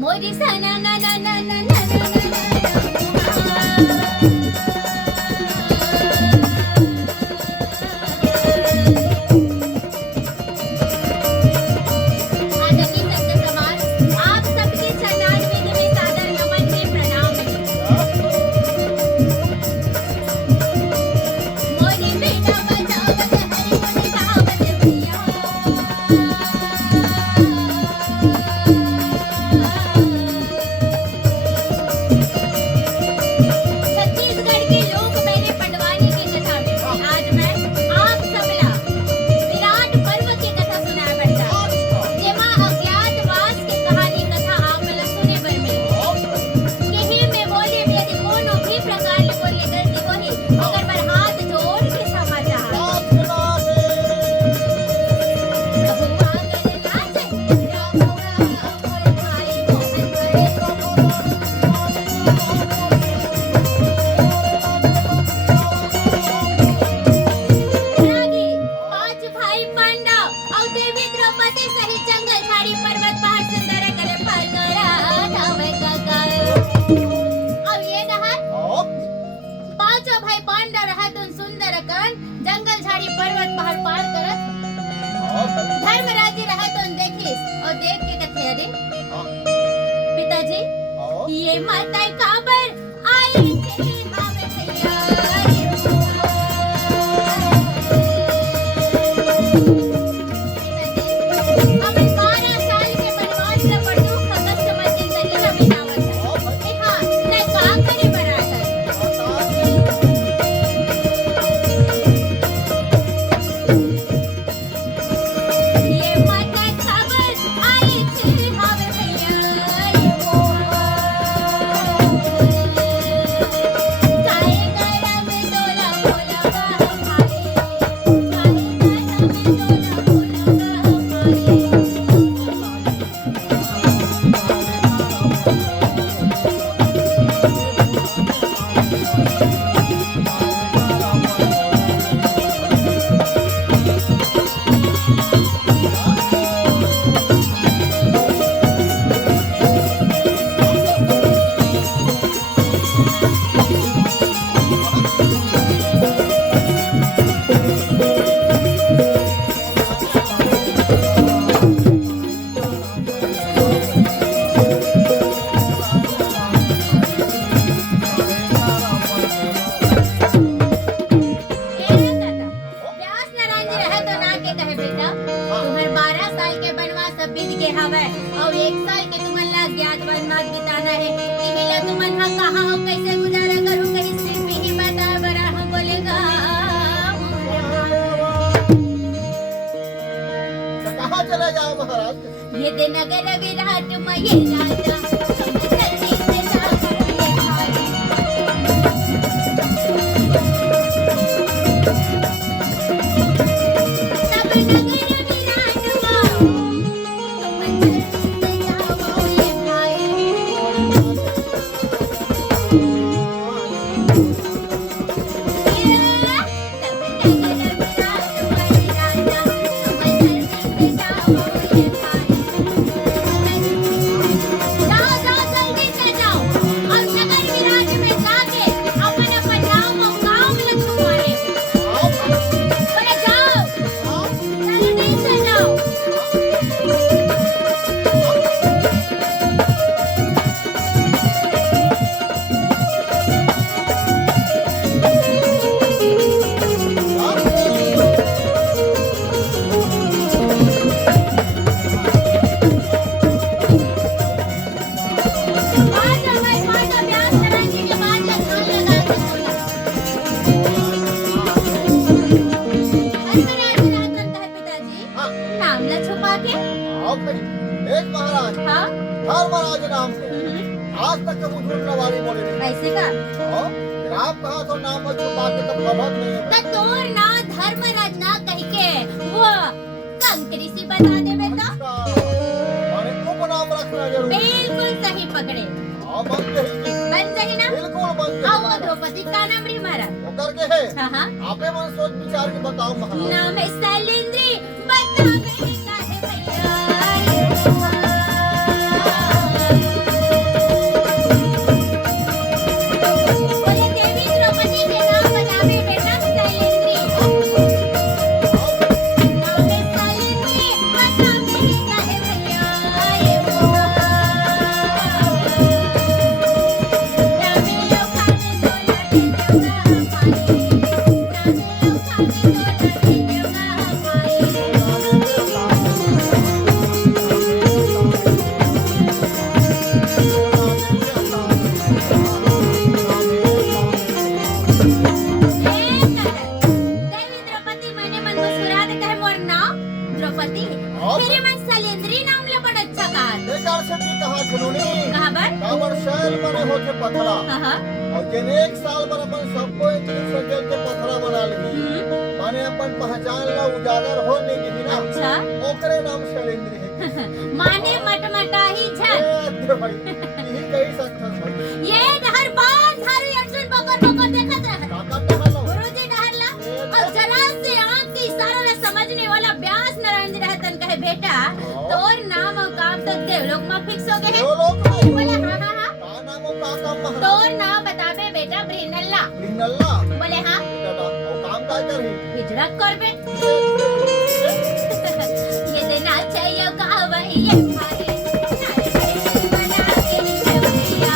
मोरी सा ना ना ना ना ना ना ना ना आदरणीय संत समाज, आप सबके शरणार्थ विधि में सादर नमन में प्रणाम है। मोरी बेटा बचावत हरि गुण गावत भैया। छत्तीसगढ़ के लोक मैंने पंडवानी की कथा में आज मैं आप सबला विराट पर्व की कथा सुनाया बैठा, जेमा अज्ञातवास की कहानी कथा आप मला सुने बर मिली। केही में बोले यदि कोनो भी प्रकार ले बोले गलती होही ओकर पर हाथ जोड़ के क्षमा चाहत। बहुआ गल लाजे राघवा मोर भाई मोहन करे। रागी पांच भाई पांडव और देवी द्रौपदी सहित जंगल झाड़ी पर्वत पहाड़ सुंदर करे पार करा धावे गगन। अब ये नहर पांचों भाई पांडव रहत उन सुंदर कन जंगल झाड़ी पर्वत पहाड़ पार करत। धर्मराज जी रहत उन देखिस और देख के कथे अरे पिताजी ये माता काबर आई चली हावे भैया। अपन 12 साल के वनवास से बड़दुख कष्ट मची करी हमें नावत है। हाँ नहीं का करे बरात है। ये माता खबर आई थी हावे भैया। काहे गरम तोला बोला बा हमारे। काहे गरम तोला बोला बा हमारे। व्यास नारायण जी रहे तो ना के कहे बेटा तुम्हार 12 साल के वनवास सब बीत के हवे और 1 साल के तुमन ला ज्ञात वनवास बिताना है। इही ला तुमन हा कहां और कैसे गुजारा करूं कहीं सिर्फ ही बता बरा हम बोलेगा। कहाँ चले जाओ महाराज? ये दिन अगर विराट में ये राजा तुम जल्दी से जाओ ये खाली। तब नगर विराट में तुम जल्दी से जाओ ये भाई। तब नगर विराट में राजा तुम जल्दी से जाओ ये भाई। जाओ जाओ जल्दी से जाओ और नगर विराट में जाके अपन अपन नाम और गांव में छुपाए। बोले जाओ जल्दी से जाओ। पांडव भाई पांडव व्यास नारायण जी के बाद लखान लगा के बोला। धर्मराज राजन कहे पिताजी नाम ला छुपा के। आओ खड़ी। एक महाराज हाँ धर्मराज नाम से आज तक कभी ढूंढने वाली बोले नहीं। कैसे का फिर आप कहा तो नाम पर छुपा के तब खबर नहीं है। तो तोर ना धर्मराज ना कह के वो कंकरी सी बता दे बेटा। माने उपनाम रखना जरूरी। बिल्कुल सही पकड़े। हाँ बन गई। बन जाए ना। बिल्कुल बन गई। आओ द्रौपदी का नाम री मारा। वो करके है। हाँ आपे मन सोच विचार के बताओ महाराज। नाम है सैलेंद्री बता बेटा है भैया। काबर शैल बने होते पथरा हाँ और जिन एक साल पर अपन सबको इंग्लिश से जेल के पथरा बना ली माने अपन पहचान ला उजागर हो नहीं दी ना अच्छा ओकरे नाम शैलेंद्र है माने मटमटा ही ए, झन अरे भाई यही कही सकता भाई ये डहर बांध धारू अर्जुन बकर बकर देखत रहे काका टहल लो गुरुजी डहर ला और जरा से आंख के इशारा न समझने वाला व्यास नारायण रहतन कहे बेटा तोर नाम और काम तो देवलोक में फिक्स हो गए जो लोग बोले हाँ हाँ हाँ का नाम हो काका महाराज तोर नाम बताबे बेटा ब्रिनल्ला नल्ला बोले हाँ दादा और काम का करही हिजरत करबे ये देना चाहिए कहवा ये भाई बना के भैया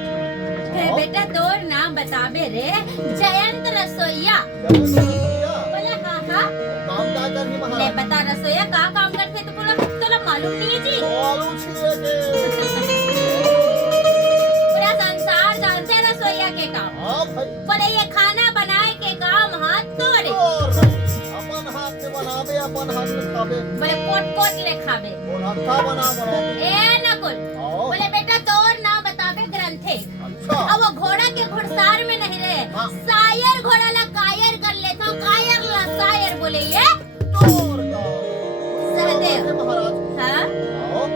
बेटा तोर नाम बताबे रे जयंत रसोईया बोले हाँ हाँ काम का करही ले महाराज बता रसोईया का काम करते तो पूरा तोला मालूम नहीं है जी आलू छिए के पूरा संसार जानते हैं रसोईया के काम हां भाई बोले ये खाना बनाए के काम हाथ तोड़े और भाई अपन हाथ से बनावे अपन हाथ से खावे बोले कोट कोट ले खावे और अच्छा बना ए नकुल आओ बोले बेटा तोर नाम बताबे ग्रंथे अच्छा अब वो घोड़ा के घुड़सार में नहीं रहे हाँ। शायर घोड़ा ला कायर कर लेता हूँ कायर ला शायर बोले ये तोर का सहदेव महाराज हाँ आओ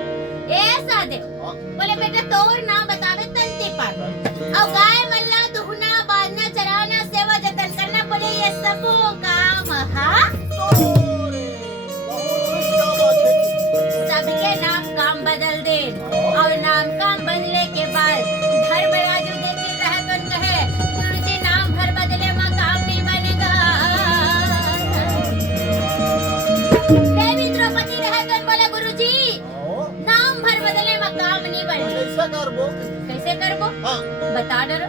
ए सहदेव हाँ, बोले बेटा तोर नाम बतावे तंती पार और गाय मल्ला दुहना बांधना चराना सेवा जतन करना बोले ये सबो काम हाँ तोरे बहुत अच्छा बात है सबके नाम काम बदल दे और नाम काम बदले के बाद धर्मराज उदयसिंह रहतन कहे गुरुजी नाम भर बदले में काम नहीं बनेगा देवी द्रौपदी रहतन बोले गुरुजी आओ नाम भर बदले में काम नहीं बनेगा कैसे करबो कैसे करबो हाँ बता डरो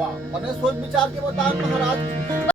वाह मने सोच विचार के बता महाराज